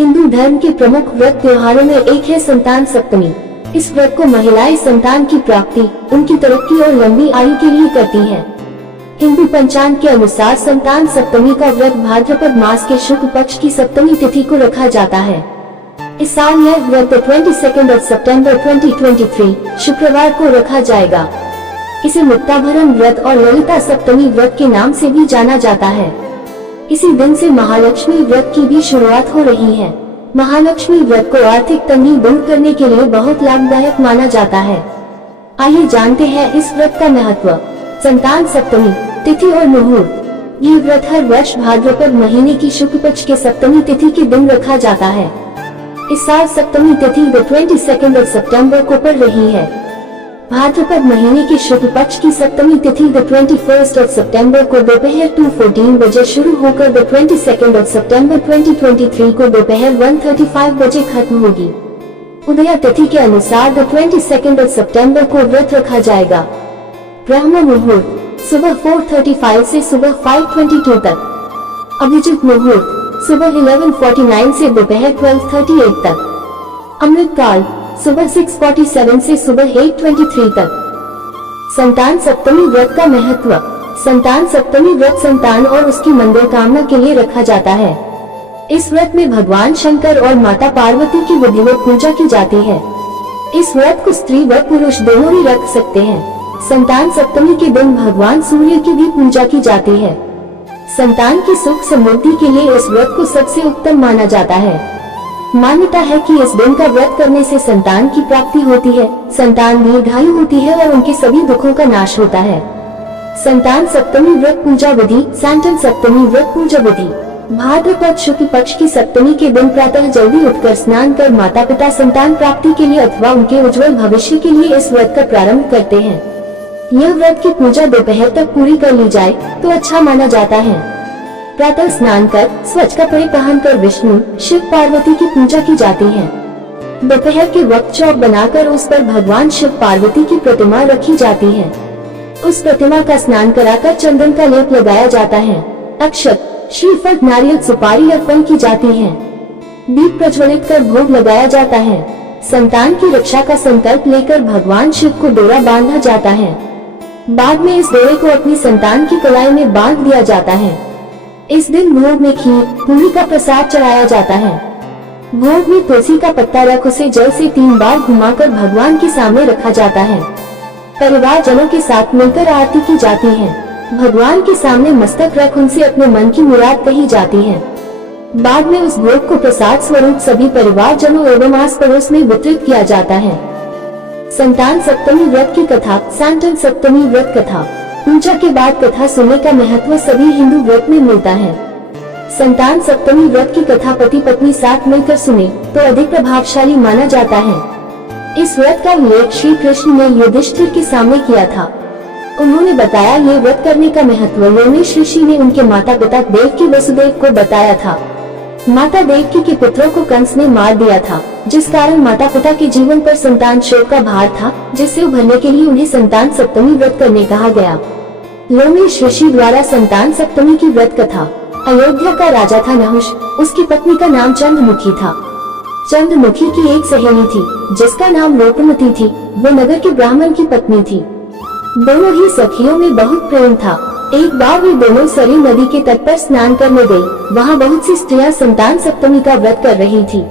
हिंदू धर्म के प्रमुख व्रत त्योहारों में एक है संतान सप्तमी। इस व्रत को महिलाएं संतान की प्राप्ति, उनकी तरक्की और लंबी आयु के लिए करती हैं। हिंदू पंचांग के अनुसार संतान सप्तमी का व्रत भाद्रपद मास के शुक्ल पक्ष की सप्तमी तिथि को रखा जाता है। इस साल यह व्रत 22 सितंबर 2023 शुक्रवार को रखा जाएगा। इसे मुक्ताभरण व्रत और ललिता सप्तमी व्रत के नाम से भी जाना जाता है। इसी दिन से महालक्ष्मी व्रत की भी शुरुआत हो रही है। महालक्ष्मी व्रत को आर्थिक तंगी दूर करने के लिए बहुत लाभदायक माना जाता है। आइए जानते हैं इस व्रत का महत्व। संतान सप्तमी तिथि और मुहूर्त। ये व्रत हर वर्ष भाद्रपद महीने की शुक्ल पक्ष के सप्तमी तिथि के दिन रखा जाता है। इस साल सप्तमी तिथि 22 सितंबर को पड़ रही है। भाद्रपद महीने की शुक्ल पक्ष की सप्तमी तिथि 21 सितंबर को दोपहर 2:14 बजे शुरू होकर 22 सितंबर 2023 को दोपहर 1:35 बजे खत्म होगी। उदया तिथि के अनुसार 22 सितंबर को व्रत रखा जाएगा। ब्रह्म मुहूर्त सुबह 4:35 से सुबह 5:22 तक। अभिजित मुहूर्त सुबह 11:49 से दोपहर 12:38 तक। अमृत काल सुबह 6:47 से सुबह 8:23 तक। संतान सप्तमी व्रत का महत्व। संतान सप्तमी व्रत संतान और उसकी मंगल कामना के लिए रखा जाता है। इस व्रत में भगवान शंकर और माता पार्वती की विधिवत पूजा की जाती है। इस व्रत को स्त्री व पुरुष दोनों ही रख सकते हैं। संतान सप्तमी के दिन भगवान सूर्य की भी पूजा की जाती है। संतान की सुख समृद्धि के लिए इस व्रत को सबसे उत्तम माना जाता है। मान्यता है कि इस दिन का व्रत करने से संतान की प्राप्ति होती है, संतान दीर्घायु होती है और उनके सभी दुखों का नाश होता है। संतान सप्तमी व्रत पूजा विधि। संतान सप्तमी व्रत पूजा विधि। भाद्रपद शुक्ल पक्ष की सप्तमी के दिन प्रातः जल्दी उठकर स्नान कर माता पिता संतान प्राप्ति के लिए अथवा उनके उज्जवल भविष्य के लिए इस व्रत का प्रारंभ करते हैं। यह व्रत की पूजा दोपहर तक पूरी कर ली जाए तो अच्छा माना जाता है। प्रातः स्नान कर स्वच्छ कपड़े पहनकर विष्णु शिव पार्वती की पूजा की जाती है। दोपहर के वक्त चौक बनाकर उस पर भगवान शिव पार्वती की प्रतिमा रखी जाती है। उस प्रतिमा का स्नान कराकर चंदन का लेप लगाया जाता है। अक्षत श्रीफल नारियल सुपारी अर्पण की जाती है। दीप प्रज्वलित कर भोग लगाया जाता है। संतान की रक्षा का संकल्प लेकर भगवान शिव को डोरा बांधा जाता है। बाद में इस डोरे को अपनी संतान की कलाई में बांध दिया जाता है। इस दिन भोग में खीर पूरी का प्रसाद चढ़ाया जाता है। भोग में तुलसी का पत्ता रख उसे जल से 3 बार घुमाकर भगवान के सामने रखा जाता है। परिवार जनों के साथ मिलकर आरती की जाती है। भगवान के सामने मस्तक रख उनसे अपने मन की मुराद कही जाती है। बाद में उस भोग को प्रसाद स्वरूप सभी परिवार जनों एवं आस पड़ोस में वितरित किया जाता है। संतान सप्तमी व्रत की कथा। संतान सप्तमी व्रत कथा। पूजा के बाद कथा सुनने का महत्व सभी हिंदू व्रत में मिलता है। संतान सप्तमी व्रत की कथा पति पत्नी साथ मिलकर सुने तो अधिक प्रभावशाली माना जाता है। इस व्रत का उल्लेख श्री कृष्ण ने युधिष्ठिर के सामने किया था। उन्होंने बताया ये व्रत करने का महत्व योनिश ऋषि ने उनके माता पिता देवकी वसुदेव को बताया था। माता देवकी के पुत्रों को कंस ने मार दिया था, जिस कारण माता पिता के जीवन पर संतान शोक का भार था, जिससे उभरने के लिए उन्हें संतान सप्तमी व्रत करने कहा गया। योनिश ऋषि द्वारा संतान सप्तमी की व्रत कथा। अयोध्या का राजा था नहुष, उसकी पत्नी का नाम चंद्रमुखी था। चंद्रमुखी की एक सहेली थी जिसका नाम रूपमती थी। वो नगर के ब्राह्मण की पत्नी थी। दोनों ही सखियों में बहुत प्रेम था। एक बार वे दोनों सरी नदी के तट पर स्नान करने गयी। वहाँ बहुत सी स्त्रियां संतान सप्तमी का व्रत कर रही थी।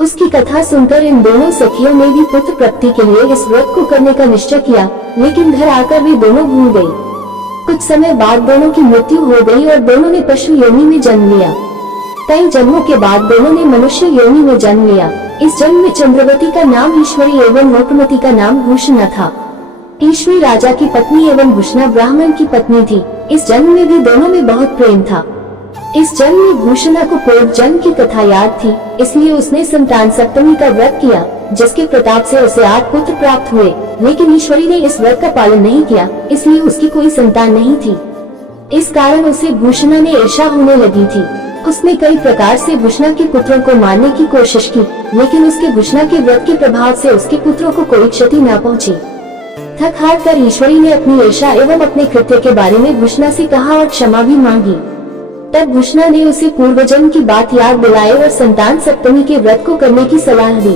उसकी कथा सुनकर इन दोनों सखियों ने भी पुत्र प्राप्ति के लिए इस व्रत को करने का निश्चय किया, लेकिन घर आकर वे दोनों भूल गयी। कुछ समय बाद दोनों की मृत्यु हो गई और दोनों ने पशु योनि में जन्म लिया। कई जन्मों के बाद दोनों ने मनुष्य योनि में जन्म लिया। इस जन्म में चंद्रवती का नाम ईश्वरी एवं लोकमती का नाम भूषणा था। ईश्वरी राजा की पत्नी एवं भूषणा ब्राह्मण की पत्नी थी। इस जन्म में भी दोनों में बहुत प्रेम था। इस जन्म में भूषणा को पूर्व जन्म की कथा याद थी, इसलिए उसने संतान सप्तमी का व्रत किया, जिसके प्रताप से उसे 8 पुत्र प्राप्त हुए। लेकिन ईश्वरी ने इस व्रत का पालन नहीं किया, इसलिए उसकी कोई संतान नहीं थी। इस कारण उसे भूषणा ने ईर्ष्या होने लगी थी। उसने कई प्रकार से भूषणा के पुत्रों को मारने की कोशिश की, लेकिन उसके भूषणा के व्रत के प्रभाव से उसके पुत्रों को कोई क्षति न पहुंची। थक हार कर ईश्वरी ने अपनी ईर्ष्या एवं अपने कृत्य के बारे में भूषणा से कहा और क्षमा भी मांगी। तब भूषणा ने उसे पूर्वजन्म की बात याद दिलाई और संतान सप्तमी के व्रत को करने की सलाह दी।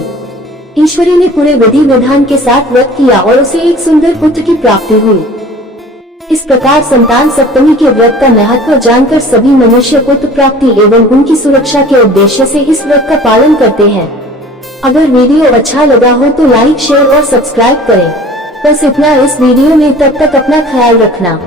ईश्वरी ने पूरे विधि विधान के साथ व्रत किया और उसे एक सुंदर पुत्र की प्राप्ति हुई। इस प्रकार संतान सप्तमी के व्रत का महत्व जानकर सभी मनुष्य पुत्र प्राप्ति एवं उनकी सुरक्षा के उद्देश्य से इस व्रत का पालन करते हैं। अगर वीडियो अच्छा लगा हो तो लाइक, शेयर और सब्सक्राइब करें। बस इतना इस वीडियो में, तब तक अपना ख्याल रखना।